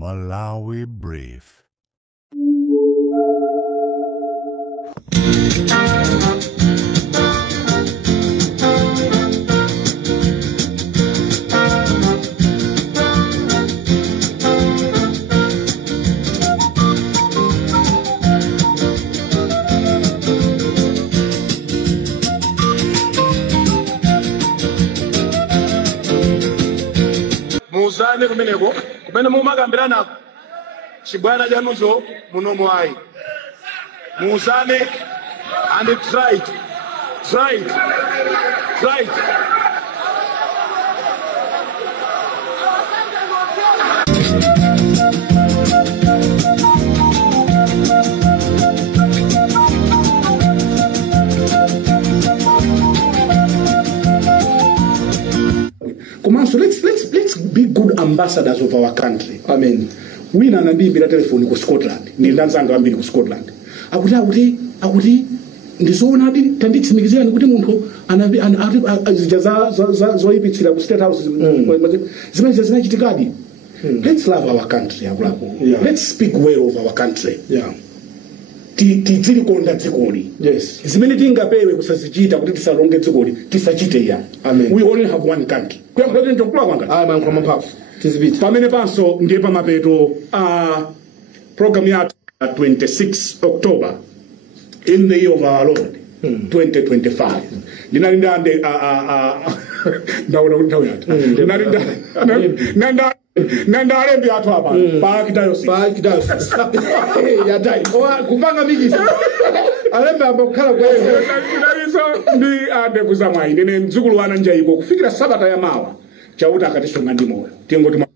Malawi Brief. Muzane kumeneko kumene mumakambirana chibwana chanuzo muno mwayi muzane and try it. So let's be good ambassadors of our country. Amen. We na nabii bila telefoni ku Scotland. Nilanzanga ambili ku Scotland. Akuti ndizoona ati tanditsimikizira kuti munthu zijaza zoyipitsira ku State House zimene zinachitikadi. Let's love our country. Yeah. Let's speak well of our country. Yeah. Tizili konda dzikoli. Yes. Zimene tingapewe kusazichita kuti tisalonge dzikoli tisachite ya. Amen. We only have one country. Kwa president okula kwanga. Man mpafu. Tizibiti. Pamene panso ndiye pamapeto program ya 26 October in the year of our Lord 2025. Ndinalinda ande ndaona kuti nthawi yathu. Nanda alembi athu apa pa kitayosi Yatai. Kupanga miji. Alembe ambokhala kwa yeye. Ndaliso ndi ande kuzamwayi ndine mdzukulu wana njayiko kufikira sabata ya mawa chauta akatisonga ndi moyo tengo tuma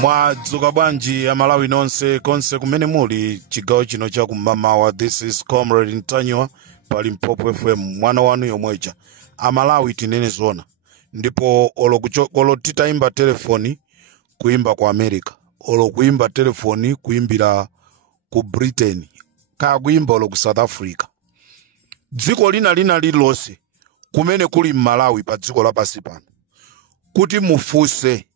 Mwadzuka bwanji ya Malawi nonse konse kumene muli chigawo chino cha kumamawa. This is Comrade Ntanywa pali Mpopo FM mwana wanu yomweja Amalawi tinene zona ndipo olo titaimba telefoni kuimba kwa America, olo kuimba telefoni kuimbira ku Britain, kaya kuimba olo ku South Africa, dziko lina lililonse kumene kuli Malawi pa dziko lapasi pano kuti mufuse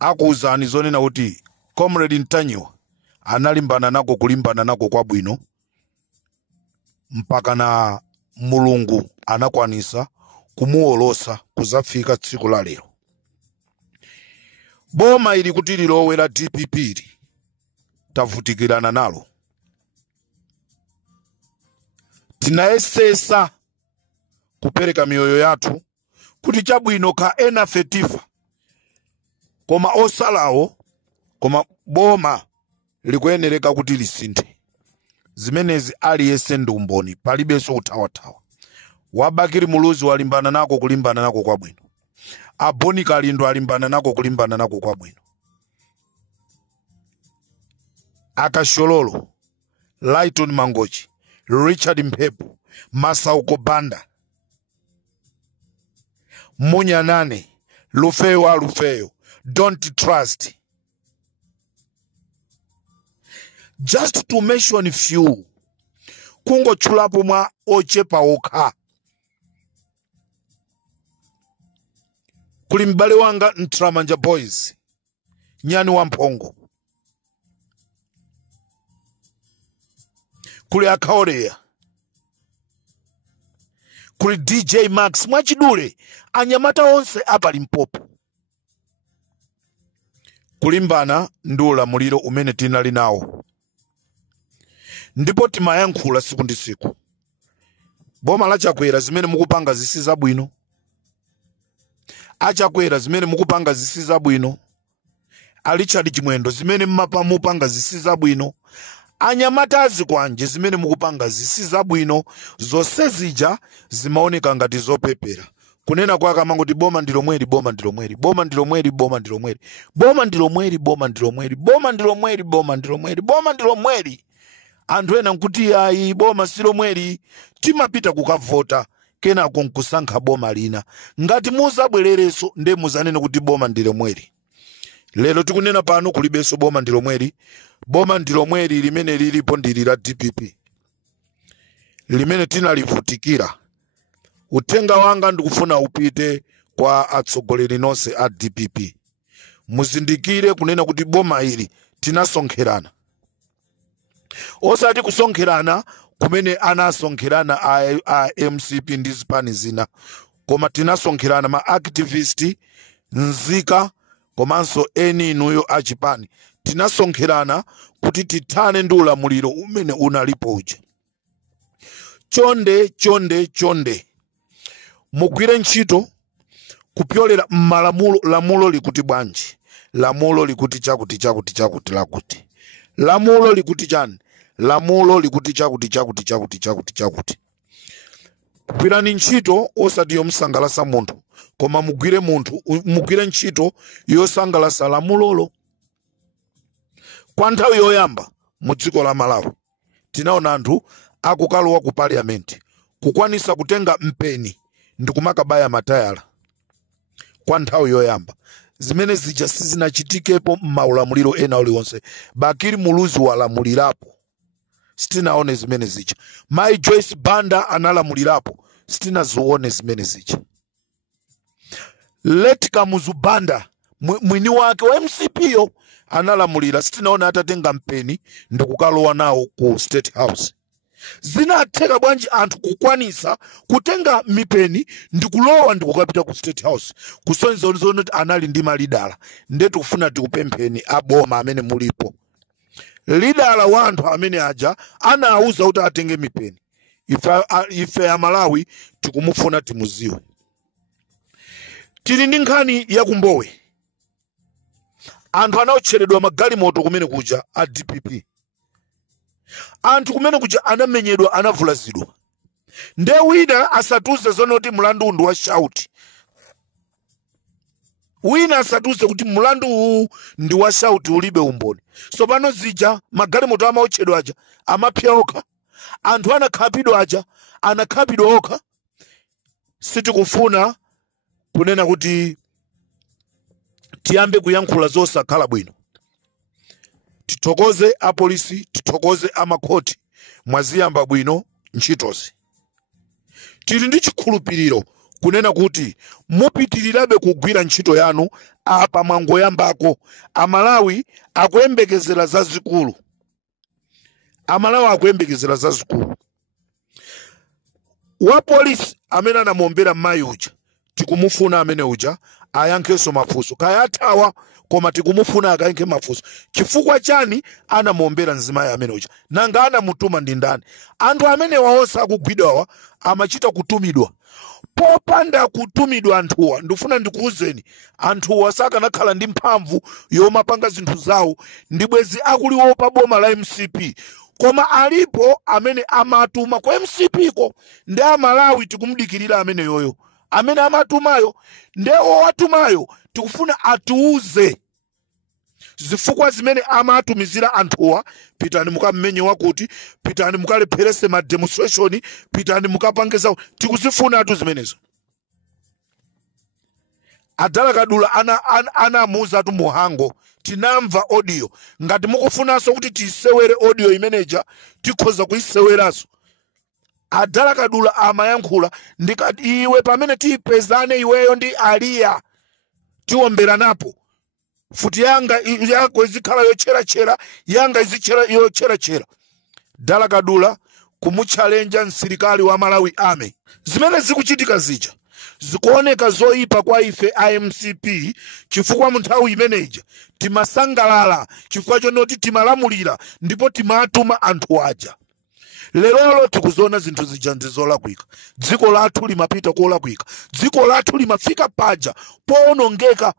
akuuzani zonena kuti Comrade Ntanywa analimbana nako kulimbana nako kwa bwino mpaka na Mulungu anakwanisa kumuolosa kuzafika tsiku la lero. Boma ili kuti lilowera DPP tavutikirana nalo. Tinaesesa kupereka mioyo yathu kuti chabwino ka ena fetifa koma osalawo koma boma likuyenereka kuti lisinthe. Zimenezi aliyese ndumboni palibenso uthawa. Wabakiri Muluzi walimbana nako kulimbana nako kwa bwino. Aboni Kalindo alimbana nako kulimbana nako kwa bwino. Akashololo, Lighton Mangochi, Richard Mpepu, Masauko Banda, Munyanane, Lufeyo, Don't Trust. Just to mention a few. Kungo chulapo mwa ochepa oka. Kulimbale wanga Ntramanja Boys. Nyani wa Mpongo. Kuli Akaorea. Kuli DJ Max Mwachidule. Anyamata onse apa Limpopo. Kulimbana ndula muliro umene tinali nawo. Ndipo timayankhula siku ndi siku. Boma la Chakwera zimene mukupanga zisiza bwino. Achakwera zimene mukupanga zisiza bwino. Alichadi Chimwendo zimene mupanga zisiza bwino. Anyamata azikwanje zimene mukupanga zisiza bwino. Zonse zija zimaoneka ngati zopepera. Kunena kwa kamanguti boma ndilomweri. Anthu ena nkuti ayi boma silomweri timapita kukavota kena konkusankha boma lina ngati muzabwerereso nde muzanene kuti boma ndilomweri. Lero tikunena pano kulibeso boma ndilomweri. Boma ndilomweri limene lilipo ndili la DPP limene tinalivutikira. Utenga wanga ndikufuna upite kwa atsogoleri nonse a DPP. Muzindikire kunena kuti boma ili tinasonkherana. Osati kusonkherana kumene anasonkherana a MCP ndi zipani zina, koma tinasonkherana ma activist nzika komanso eni inuyo achipani. Tinasonkherana kuti tithane ndi ulamuliro umene unalipo uja. Chonde mugwire ntchito kupyolera m'malamulo. Lamulo likuti bwanji? Lamulo likuti chakuti lakuti. Lamulo likuti chani? Lamulo likuti chakuti. Gwirani ntchito osati yomsangalasa munthu, koma mugwire ntchito yosangalasa lamulolo. Kwa nthawi yoyamba mu dziko la Malawi tinaona anthu akukalowa ku parliament kukwanisa kutenga mpeni ndi kumakabaya matayala. Kwa nthawi yoyamba zimene zija sizinachitikepo m'maulamuliro ena uliwonse. Bakiri Muluzi walamulirapo, sitinaone zimene zija. Mai Joyce Banda analamulirapo, sitinazione zimene zija. Leti Kamuzu Banda mwini wake wa MCP yo analamulira, sitinaona atatenga mpeni ndi kukalowa nawo ku State House. Zinatheka bwanji anthu kukwanisa kutenga mipeni ndi kulowa ndi kukapita ku State House kusonzo noti anali ndi malidala. Ndetu kufuna tikupempheni aboma amene mulipo. Lidala wa anthu amene aja anauza kuti atenge mipeni. Ife ya Malawi tikumufuna timuziwe. Tili ndi nkhani ya kumbowe. Anthu anaotcheredwa magalimoto kumene kuja a DPP. Anthu kumene kuja anamenyedwa, anavulazidwa. Nde wina asatuze zonoti mlandu ndi wa shauti. Wina asatuze kuti mlandu huu ndi wa shauti ulibe umboni. So pano zija magalimoto amaotchedwa aja amapya okha. Anthu anakhapidwa aja anakhapidwa okha. Sitikufuna kunena kuti tiyambe kuyankhula zosakhala bwino. Titokoze a polisi, titokoze amakhoti, mwaziyamba bwino ntchitozi. Tili ndi chikhulupiriro kunena kuti mupitirirabe kugwira ntchito yanu apa mwangoyambako. Amalawi akuyembekezera zazikulu. Amalawi akuyembekezera zazikulu. Wa polisi amene anamuombera mayi uja tikumufuna amene uja ayankheso mafunso. Kaya athawa koma tikumufuna akayankhe mafunso. Chifukwa chani anamuombera mzimayi amene uja? Nanga anamutuma ndi ndani? Anthu amene waonse akugwidwawa amachita kutumidwa. Popanda kutumidwa anthuwa, ndifuna ndikuuzeni, anthuwa sakanakhala ndi mphamvu yomapanga zinthu zawo ndi bwezi akuliwopa boma la MCP. Koma alipo amene amatuma kwa MCP ko. Ndi Amalawi tikumdikirira amene yoyo. Amene amatumayo ndewo watumayo tikufuna atuuze zifukwa zimene amatumizira anthuwa. Pitani mukamenye wakuti, pitani mukalepherese ma demonstration, pitani mukapangeza. Tikuzifuna atu zimenezo. Adala Kadula anamuza atu muhango. Tinamva audio. Ngati mukufunanso kuti tisewere audio imeneja tikhoza kuiseweraso. Adala Kadula amayankhula ndikati iwe pamene tipezane iweyo ndi Aliya tiombera napo. Futi yanga yako izikhala yochera yanga izichera yochera. Dala Kadula kumuchallenja msilikali wa Malawi Army. Zimene zikuchitika zija zikuoneka zoyipa kwa ife IMCP chifukwa munthawi imeneja timasangalala chifukwa chonoti timalamulira ndipo timatuma anthu aja. Lero tikuzona zinthu zija ndizolakwika. Dziko lathu limapita kolakwika. Dziko lathu limafika paja poonongeka.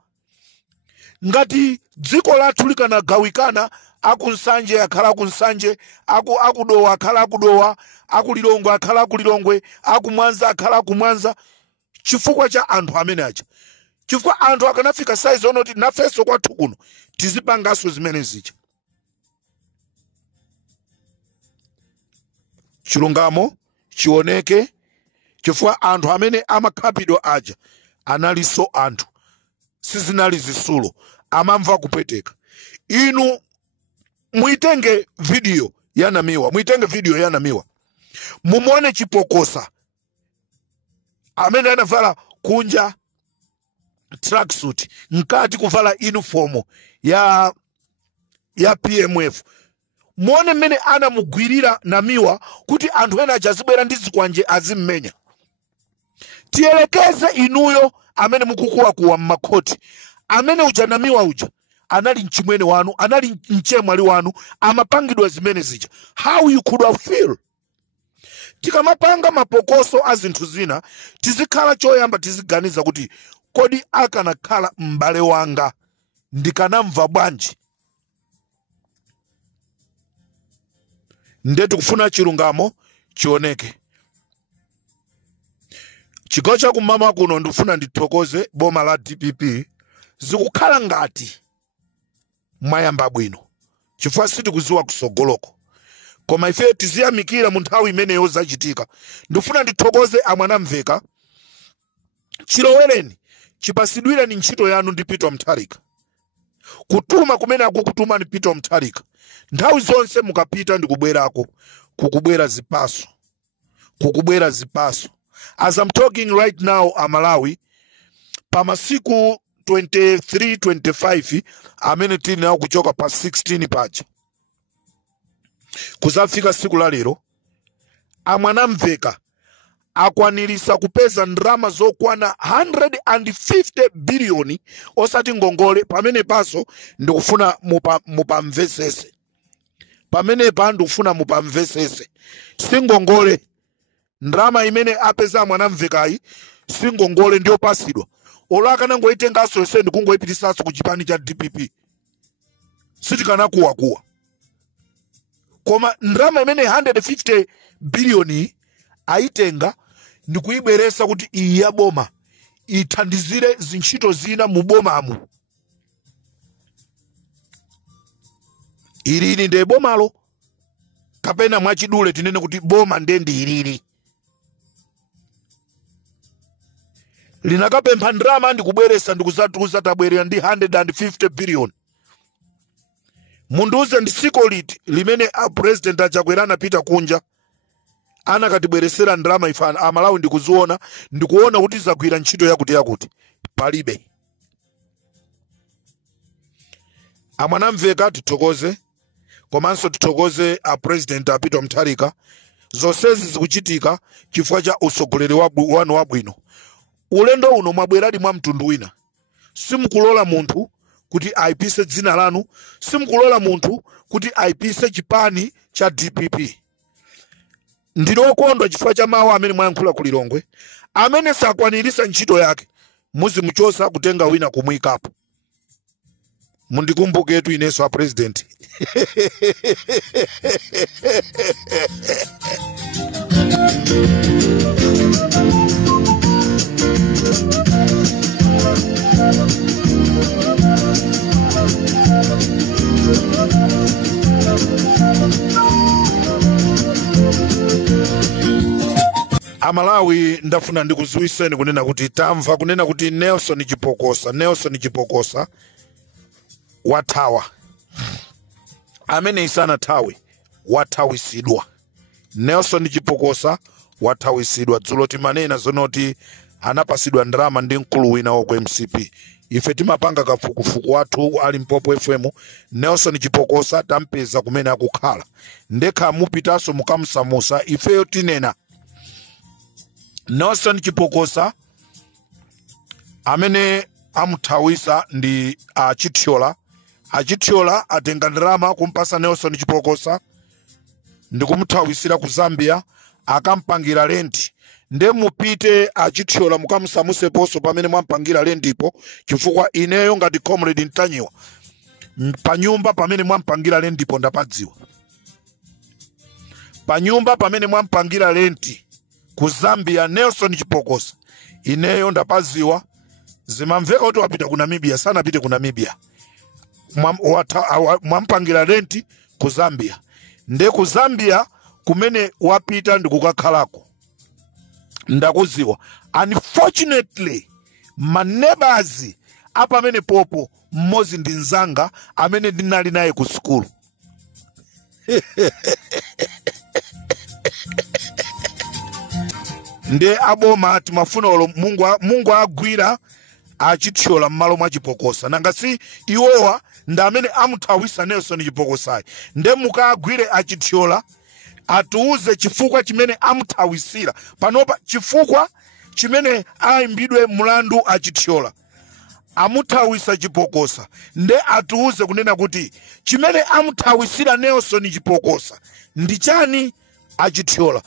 Ngati dziko lathu likanagawikana, akunsanje akhala akunsanje, akudowa akhala akudowa, akulilongwe akhala akulilongwe, akumwanza akhala akumwanza, chifukwa cha anthu amene aja. Chifukwa anthu akanafika size onoti nafeso kwathu kuno tizipangaso zimene zija. Chilungamo chioneke, chifukwa anthu amene amakhapidwa aja analiso anthu sizinali zisulo amamva kupweteka. Inu muitenge video ya Namiwa mumuone Chipokosa amene anavala kunja tracksuit nkati kuvala uniform ya PMF. Muone mmene anamugwirira Namiwa kuti anthu ena achazibwera ndi zikwanje azimmenya. Tielekeze inuyo amene mukukuwa mmakoti amene uja Namiwa uja anali mchimwene wanu, anali mchemwali wanu, amapangidwa zimene zija. How you could have feel? Tikamapanga mapokoso azinthu zina tizikhala choyamba tiziganiza kuti kodi akanakhala m'bale wanga ndikanamva bwanji. Ndetu kufuna chilungamo chioneke. Chigawo cha kumama kuno ndifuna ndithokoze boma la DPP zikukhala ngati mwayamba bwino chifukwa sitikuziwa kusogoloko, koma ife tiziyamikira mu nthawi imeneyo zachitika. Ndifuna ndithokoze amwanamveka chilowereni chipasidwire ni ntchito yanu ndi Peter Mutharika. Kutuma kumene akukutuma ni Peter Mutharika. Nthawi zonse mukapita ndikubwerako kukubwera zipaso. As I'm talking right now, Amalawi pamasiku 23-25 amene tili nawo kuchoka pa 16 paja kuzafika siku la lero amwanamveka akwanirisa kupeza ndrama zokwana 150 billion osati ngongole. Pamene paso ndikufuna mupamvesese. Pamene pa ndikufuna mupamvesese. Singongole. Ndrama imene apeza mwanamvekayi singongole ndio pasidwa. Olaka nangoitengaso yose ndikungoipitisaso ku chipani cha DPP. Sitikana kuwa. Koma ndrama imene 150 billion aitenga ndikuibweresa kuti iyi ya boma ithandizire zintchito zina mu bomamu. Ilili nde bomalo kapena mwachidule tinene kuti boma ndendi ilili. Linakapempha ndrama ndikubweresa ndikuzatukuza tabwerera ndi 150 billion. Munduze ndisiko liti limene president achakwerana pita kunja anakatibweresera ndrama ifana Amalawi ndikuziona ndikuona kuti zagwira ntchito yakuti palibe. Amwanamveka tithokoze komanso tithokoze president Peter Mutharika. Zonsezi zikuchitika chifukwa cha usogoleri wanu wabwino. Ulendo uno mwabweradi mwa mtundu wina. Simukulola munthu kuti aipise dzina lanu, simukulola munthu kuti aipise chipani cha DPP. Ndilokondwa chifukwa cha mawu amene mwayankhula ku Lilongwe, amene sakwanirisa ntchito yake muzimuchosa kutenga wina kumuyikapo. Mundikumbuketu ineso a president. Amalawi ndafuna ndikuziwiseni kunena kuti tamva kunena kuti Nelson Chipokosa wathawa. Amene isana thawe wathawisidwa. Nelson Chipokosa wathawisidwa. Dzulo timanena zonoti anapasidwa ndrama ndi mkulu wina wako MCP. Ife timapanga kafukufuku wathu ali Mpopo FM. Nelson Chipokosa tampeza kumene akukhala. Ndekha mupitaso mukamsamusa ifeyo tinena Nelson Chipokosa amene amuthawisa ndi Achithyola. Achithyola atenga ndrama kumpasa Nelson Chipokosa ndikumuthawisira ku Zambia akampangira renti. Nde mupite Achithyola mukamsamuse poso pamene mwampangira rendipo chifukwa ineyo ngati comrade Ntanyiwa panyumba pamene mwampangira rendipo ndapadziwa. Panyumba pamene mwampangira renti ku Zambia Nelson Chipokosa ineyo ndapadziwa. Zimamveka kuti wapita ku Namibia, sana pite ku Namibia. Mwampangira renti ku Zambia. Nde ku Zambia kumene wapita ndikukakhalako. ndakuziwa. Unfortunately my neighbors apa amene popo mmozi ndi nzanga amene ndinali naye ku school. Nde aboma ati mafunolo Mungu agwira achithyola mmalo mwa Chipokosa. Nanga si iwowa nda amene amuthawisa Nelson Chipokosayi. Nde mukagwire achithyola atuuze chifukwa chimene amuthawisira. Panopa chifukwa chimene aimbidwe mulandu achithyola. Amuthawisa Chipokosa. Nde atuuze kunena kuti chimene amuthawisira Nelson Chipokosa ndi chani achithyola.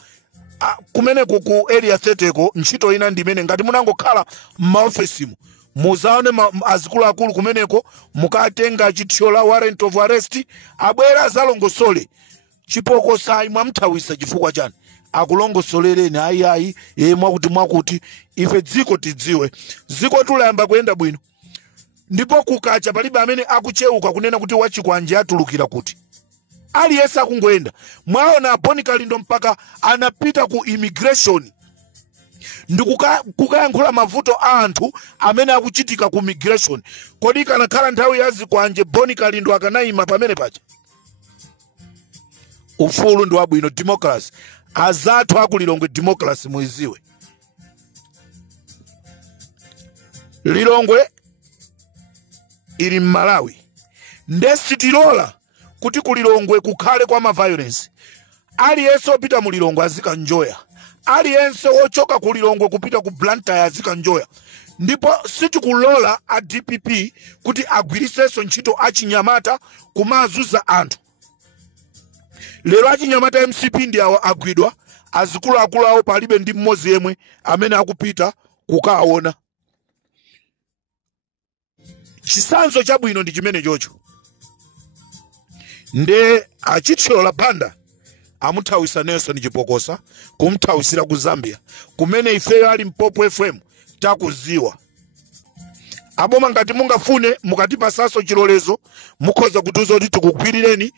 Kumene ku area 30 ko ntchito ina ndimene ngati munangokhala m'maofesimu muzaone azikuluakulu kumeneko mukatenga achithyola warrant of arrest abwera azalongosole Chipokosayi mwamthawisa chifukwa chani. Akulongosolereni ayi mwakuti ife dziko tidziwe dziko tulayamba kuyenda bwino ndipo kukacha palibe amene akucheuka kunena kuti wachikwanje atulukira kuti. Aliyense akungoyenda. Mwaona Boni Kalindo mpaka anapita ku immigration ndikukayankhula mavuto a anthu amene akuchitika ku immigration. Kodi kanakhala nthawi yazikwanje Boni Kalindo akanayima pamene pacha? Ufulu ndi wabwino, democracy. Azathu akulilongwe democracy muiziwe. Lilongwe ili Malawi. Ndesitilola kuti kulilongwe kukhale kwa violence. Aliyense opita mu Lilongwe azikanjoya. Aliyense ochoka ku Lilongwe kupita ku Blantyre azikanjoya. Ndipo sitikulola a DPP kuti agwirisenso ntchito achinyamata kumazuza anthu. Lero achinyamata MCP ndi awo agwidwa, azikuluakulu awo palibe ndi mmozi yemwe amene akupita kukaona. Chisanzo chabwino ndi chimene chocho. Nde achithyola banda amuthawisa Nelson Chipokosa kumthawisira ku Zambia kumene ifeyo ali Mpopo FM takuziwa. Aboma ngati mungafune mukatipa saso chilolezo mukhoza kutuza kuti tikugwirireni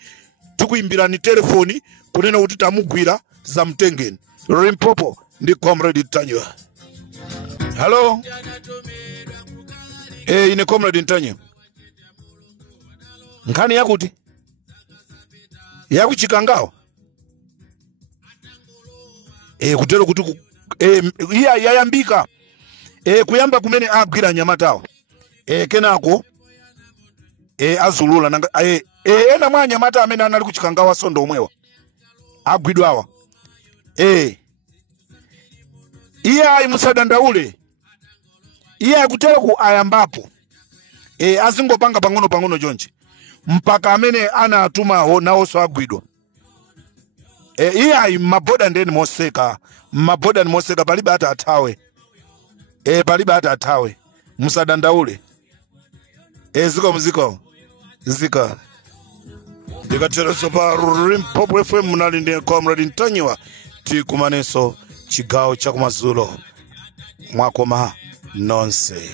tikuimbirani telefoni kunena kuti tamugwira za mtengeni. Limpopo ndi Comrade Ntanywa. Hello. Ine Comrade Ntanywa. Nkhani yakuti yakuchikangawa. Kutero kuti yayambika kuyamba kumene agwira nyamatawo. Kenako azulula nanga ena mwa nyamata amene anali kuchikangawa sondo omwewa agwidwawa. Iye ayi musadandaule. Iye akutero ku ayambapo. Azingopanga pang'ono chonchi mpaka amene anatumaho nawonso agwidwa. Iye ayi maboda ndeni moseka. Maboda ni moseka palibe hata athawe. Palibe hata athawe. Musadandaule. Zika. Ndikatero sopa Limpopo FM munali ndi Comrade Ntanywa tikumaneso chigawo chakumadzulo mwakoma nonse.